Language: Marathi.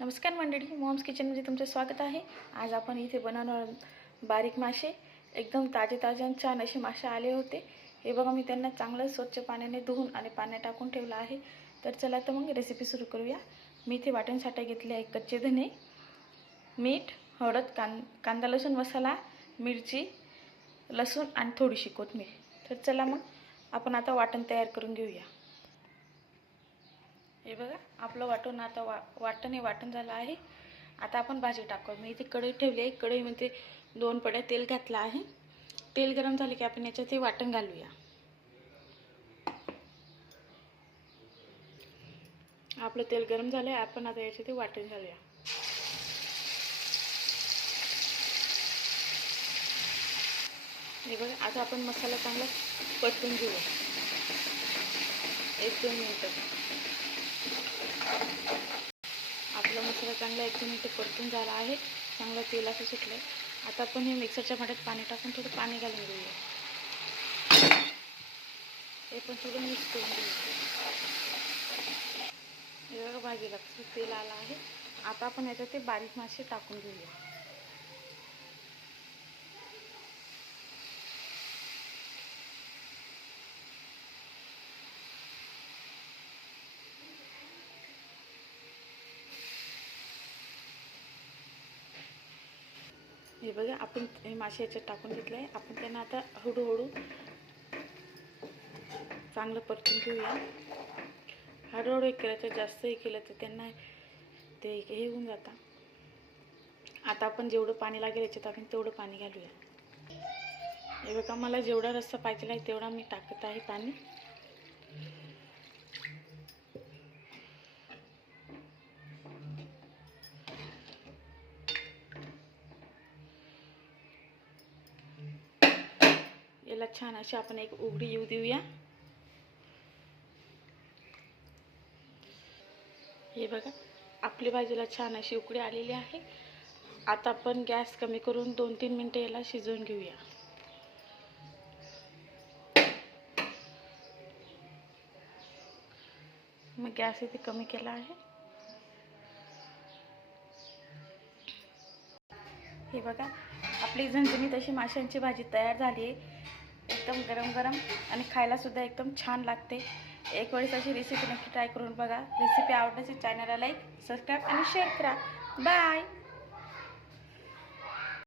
नमस्कार मंडळी, मॉम्स किचनमध्ये तुमचं स्वागत आहे। आज आपण इथे बनवणार बारीक मासे। एकदम ताजे ताजे आणि छान असे मासे आले होते। हे बघा, मी त्यांना चांगलं स्वच्छ पाण्याने धुवून आणि पाण्यात टाकून ठेवलं आहे। तर चला तर मग रेसिपी सुरू करूया। मी इथे वाटणसाठी घेतले आहे कच्चे धने, मीठ, हळद, कांदा लसूण मसाला, मिरची, लसूण आणि थोडीशी कोथिंबीर। तर चला मग आपण आता वाटण तयार करून घेऊया। हे बघा, आपलं वाटण आता वाटण झालं आहे। आता आपण भाजी टाकू। मी इथे कढई ठेवली आहे। कढईमध्ये 2 पड्या तेल घातलं आहे। तेल गरम झाले की आपण याच्यात हे वाटण घालूया। आपलं तेल गरम झालं आहे। आपण आता याच्यात हे वाटण घालूया। हे बघा, आता आपण मसाला चांगला परतून घेऊया 1-2 मिनिटं। आपला मसाला चांगला 1-2 मिनिटं परतून झाला आहे। चांगला तेल असं सुटलं। आता आपण हे मिक्सरच्या भांड्यात पाणी टाकून थोडं पाणी घालून घेऊया। हे पण थोडं मिक्स करून घेऊया। हे बघा, भाजीला कसं तेल आलं आहे। आता आपण याच्यात ते बारीक मासे टाकून घेऊया। हे बघा, आपण हे मासे याच्यात टाकून घेतले आहे। आपण त्यांना आता हळूहळू चांगलं परतून घेऊया। हळूहळू केलं तर जास्त केलं तर त्यांना ते हे होऊन जातं। आता आपण जेवढं पाणी लागेल याच्यात आपण तेवढं पाणी घालूया। हे बघा, मला जेवढा रस्सा पाहिजे आहे तेवढा मी टाकत आहे पाणी। याला छान अशी आपण एक उघडी येऊ देऊया। हे बघा, आपली भाजीला छान अशी उकळी आलेली आहे। आता आपण गॅस कमी करून 2-3 मिनिटं याला शिजवून घेऊया। मग गॅस इथे कमी केला आहे। हे बघा, आपली झणझणीत अशी माशांची भाजी तयार झाली आहे। एकदम गरम गरम आणि खायला सुद्धा एकदम छान लागते। एक वेळेस अशी रेसिपी नक्की ट्राय करून बघा। रेसिपी आवडल्यास चॅनलला लाईक, सबस्क्राईब आणि शेअर करा। बाय।